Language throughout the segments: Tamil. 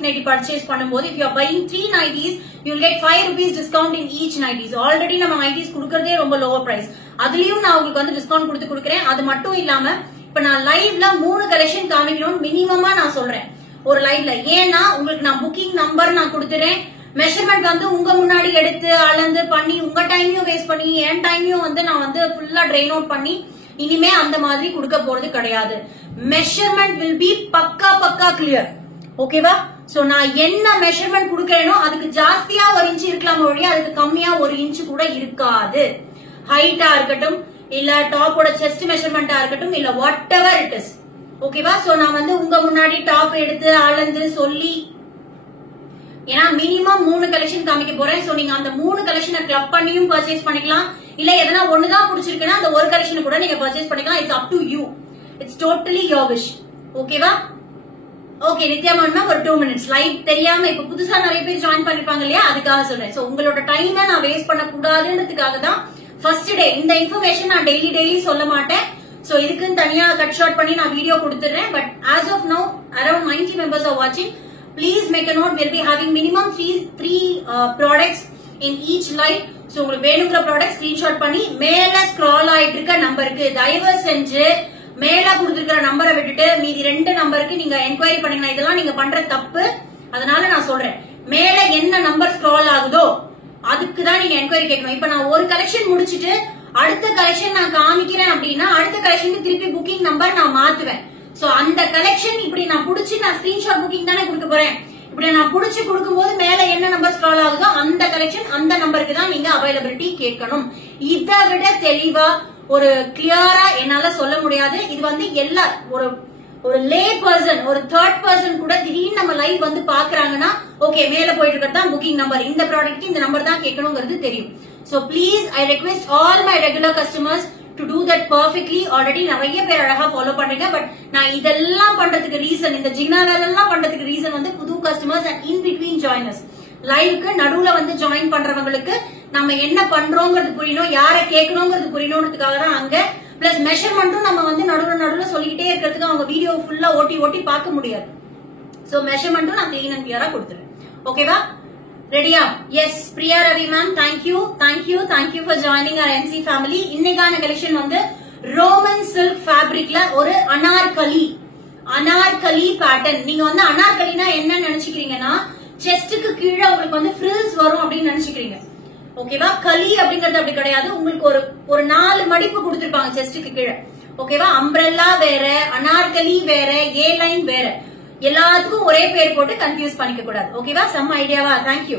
classic nighty purchase பண்ணும்போது if you are buying 3 nighties you will get 5 rupees discount in each nighties. Already நம்ம nighties குடுக்கறதே ரொம்ப lower price. அதுலயும் நான் உங்களுக்கு வந்து டிஸ்கவுண்ட் கொடுக்குறேன். அது மட்டும் இல்லாம இப்ப நான் லைவ்ல 3 கலெக்ஷன் காமிக்கணும் மினிமமா நான் சொல்றேன் ஒரு லைவ்ல. ஏன்னா உங்களுக்கு நான் புக்கிங் நம்பர் நான் கொடுத்துறேன். மெஷர்மெண்ட் வந்து உங்க முன்னாடி எடுத்து அளந்து பண்ணி உங்க டைமையும் வேஸ்ட் பண்ணி என் டைமையும் வந்து நான் வந்து ஃபுல்லா ட்ரெயின் அவுட் பண்ணி இனிமே அந்த மாதிரி கொடுக்க போறது கிடையாது. மெஷர்மெண்ட் வில் பி பக்கா கிளியர். ஓகேவா? சோ நான் என்ன மெஷர்மெண்ட் கொடுக்கறேனோ அதுக்கு ஜாஸ்தியா 1 இன்ச் இருக்கலாம் ஒழிய அதுக்கு கம்மியா 1 இன்ச் கூட இருக்காது. ஹைட்டா இருக்கட்டும் இல்ல டாப்போட செஸ்ட் மெஷர்மெண்டா இருக்கட்டும் இல்ல வாட் எவர் இட் இஸ். ஓகேவா? சோ நான் வந்து உங்க முன்னாடி டாப் எடுத்து அளந்து சொல்லி ஏன்னா மினிமம் 3 கலெக்ஷன் காமிக்க போறேன். சோ நீங்க அந்த 3 கலெக்ஷனை கிளப் பண்ணியும் பர்ச்சேஸ் பண்ணிக்கலாம். இல்ல எதனா ஒண்ணுதான் பிடிச்சிருக்குன்னா அந்த ஒரு கலெக்ஷன் கூட நீங்க பர்ச்சேஸ் பண்ணிக்கலாம். It's up to you. It's totally your wish. ஓகேவா? ஓகே நித்யா மேம் ஒரு 2 minutes லைவ் தெரியாம இப்ப புதுசா நிறைய பேர் ஜாயின் பண்ணிருப்பாங்க இல்லையா, அதுக்காக சொல்றேன். சோ உங்களோட டைமை நான் வேஸ்ட் பண்ண கூடாதுன்றதுக்காக தான் ஃபர்ஸ்ட் டே இந்த இன்ஃபர்மேஷன் நான் டெய்லி சொல்ல மாட்டேன். சோ இதுக்குன்னு தனியா கட் ஷார்ட் பண்ணி நான் வீடியோ கொடுத்துறேன். But as of now around 90 members are watching. Please make a note. We'll be having minimum 3 products in each live. So உங்களுக்கு வேணுங்கிற ப்ராடக்ட் ஸ்கிரீன்ஷாட் பண்ணி மேல ஸ்க்ரால் ஆயிட்டு இருக்க நம்பருக்கு தயவு செஞ்சு மேல கொடுத்திருக்கிற நம்பரை விட்டுட்டு மீதி 2 நம்பருக்கு நீங்க என்கொயரி பண்ணீங்கன்னா இதெல்லாம் நீங்க பண்ற தப்பு. அதனால நான் சொல்றேன் மேல என்ன நம்பர் ஸ்க்ரால் ஆகுதோ அதுக்கு தான் நீங்க என்கொயரி கேட்கணும். இப்ப நான் ஒரு கலெக்ஷன் முடிச்சிட்டு அடுத்த கலெக்ஷன் நான் காமிக்கிறேன் அப்படின்னா அடுத்த கலெக்ஷனுக்கு திருப்பி புக்கிங் நம்பர் நான் மாத்துவேன். சோ அந்த கலெக்ஷன் இப்படி நான் புடிச்சு நான் ஸ்கிரீன்ஷாட் புக்கிங் தானே கொடுக்க போறேன். இப்படி நான் புடிச்சு கொடுக்கும்போது மேல என்ன நம்பர் ஸ்க்ரால் ஆகுதோ அந்த கலெக்ஷன் அந்த நம்பருக்கு தான் நீங்க அவைலபிலிட்டி கேட்கணும். இதை விட தெளிவா ஒரு கிளியரா என்னால சொல்ல முடியாது. இது வந்து எல்லா ஒரு லே பர்சன் ஒரு தேர்ட் பர்சன் கூட திடீர்னு நம்ம லைவ் வந்து பாக்குறாங்கன்னா ஓகே மேல போயிட்டு இருக்கிறது தான் புக்கிங் நம்பர், இந்த ப்ராடக்ட் இந்த நம்பர் தான் கேட்கணுங்கிறது தெரியும். So please I request all my regular customers to do that perfectly. Already நிறைய பேர் அழகா ஃபாலோ பண்றீங்க. பட் நான் இதெல்லாம் பண்றதுக்கு ரீசன் இந்த ஜிக்னா வேலையெல்லாம் பண்றதுக்கு ரீசன் வந்து புது customers and in between joiners லைவ்க்கு நடுவுல வந்து ஜாயின் பண்றவங்களுக்கு நம்ம என்ன பண்றோங்கிறது புரியணும், யாரை கேட்கணுங்கிறது புரியணும்ன்றதுக்காக தான் அங்க. பிளஸ் மெஷர்மெண்ட்டும் நம்ம வந்து நடுவுல சொல்லிக்கிட்டே இருக்கிறதுக்கு அவங்க வீடியோ ஃபுல்லா ஓட்டி பார்க்க முடியாது. சோ மெஷர்மெண்ட்டும் நான் கிளீன் அண்ட் கிளியரா கொடுத்துறேன். ஓகேவா? ரெடியா? Yes Priya Ravi ma'am thank you for joining our MC family. இன்னைக்கான கலெக்ஷன் வந்து ரோமன் சில்க் ஃபேப்ரிக்ல ஒரு அனார்கலி பேட்டர்ன். நீங்க வந்து அனார்கலினா என்ன நினைச்சுக்கிறீங்கன்னா செஸ்டுக்கு கீழே உங்களுக்கு வந்து ஃப்ரில்ஸ் வரும் அப்படின்னு நினைச்சுக்கிறீங்க. ஓகேவா? கலி அப்படிங்கறது அப்படி கிடையாது. உங்களுக்கு ஒரு 4 மடிப்பு கொடுத்திருப்பாங்க செஸ்டுக்கு கீழே. ஓகேவா? அம்ப்ரெல்லா வேற, அனார்கலி வேற, ஏ லைன் வேற. எல்லாத்துக்கும் ஒரே பேர் போட்டு கன்ஃபியூஸ் பண்ணிக்க கூடாது. ஓகேவா? செம்ம ஐடியாவா? Thank you.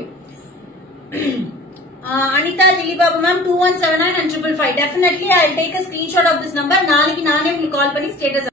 Anitha Dilibabu ma'am 2179 and 555. Definitely I'll take a screenshot of this number. நாளைக்கு நானே உங்களுக்கு கால் பண்ணி ஸ்டேட்டஸ்